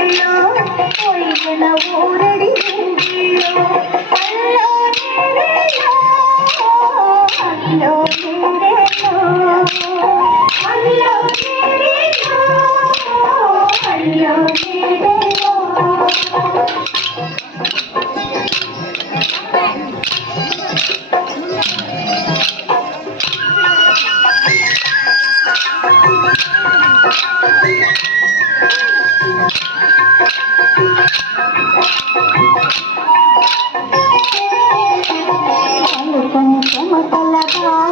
అల్లో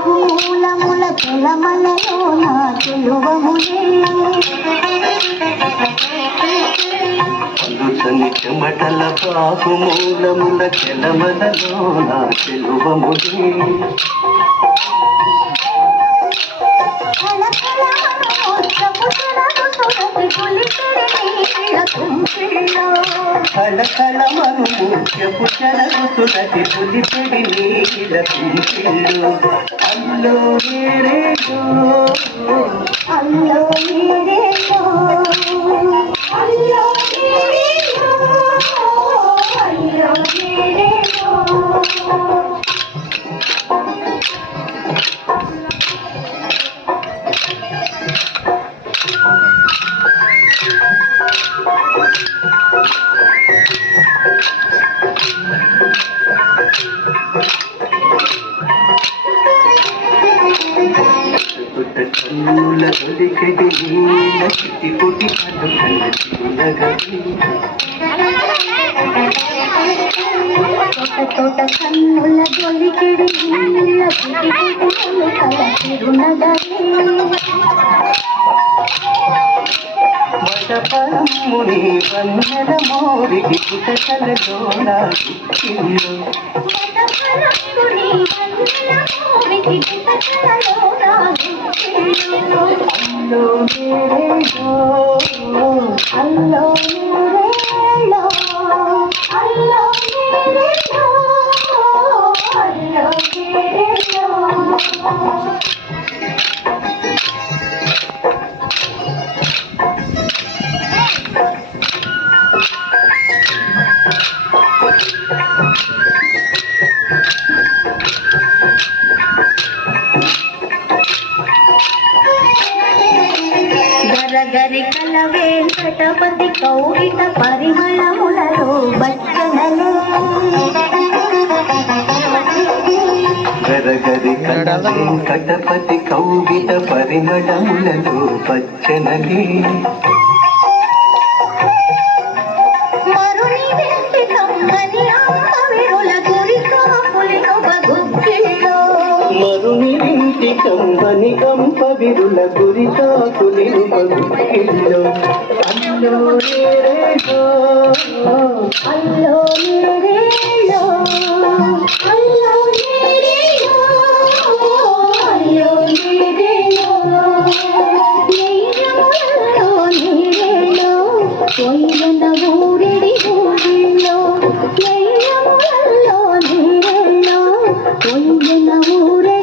మూలముల పొలమలలో నా తెలువములే చెమటల బాగు మూలముల చెలమలలో నా తెలువములే మరు ముఖ్యపు చెలగుతున్నది పులిపెడి నీల కుంపిళ్ళు అల్లో వేరేదో అల్లో నీరేలో కన్నుల తొలికెడి నీల చిటి పుటి కన్ను కన్ను చిన్నగవి తోట కన్నుల జొలికిడి నీళ్ళ పిటికిటి కల తిరునగరే వటపరముని వన్నెల వటపరపుని వన్నెల మోరికి పితకలలో రాగుచ్చిళ్ళు. అల్లో వేరేదో అల్లో గరగరి కల వెంకటపతి కౌరిత పరిమళములలో బచ్చనలు గరగరి కడ వెంకటపతి కౌగిత పరిమళములలో బచ్చనలే కంపని కంప విరుల గురి కాకులి ఇల్లు అల్లో అల్లో నీరేలో. అల్లో నీరేలో. అల్లో నీరేలో. నీరేలో. కొయ్యన ఊరిడి ఊరిలో. నెయ్యములలో నీరేలో కొయ్యన ఊరిడి